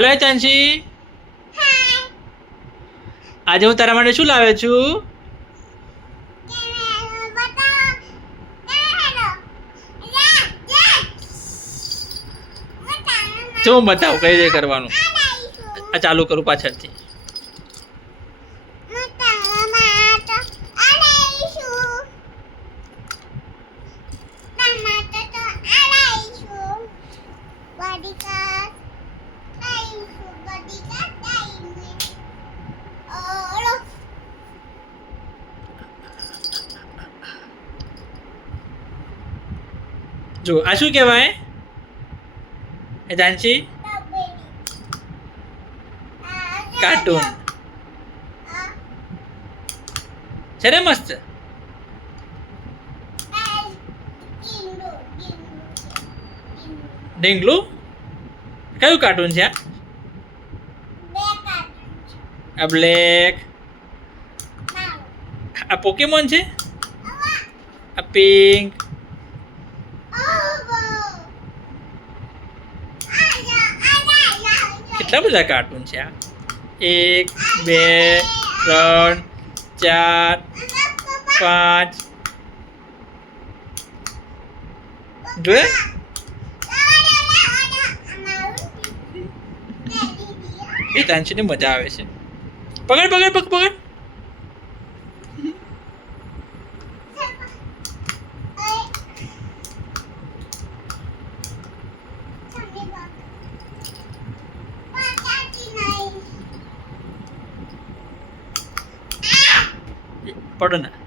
Hello ચાંચી, આજે હું તારા માટે શું લાવ્યો છું? જો હું બતાવું કઈ રીતે કરવાનું. આ ચાલુ કરું પાછળથી. જો આ શું કહેવાય એ જાણશી? કાર્ટૂન છે ને, મસ્ત. ઢીંગલું કયું કાર્ટૂન છે? આ બ્લેક. આ પોકેમોન છે. આ પિંક. કેટલા બધા કાર્ટૂન છે આ? 1 2 3 4 5 જોયા? એ તાંશીને મજા આવે છે. પકડ પકડ પકડ પકડ. પડો ના.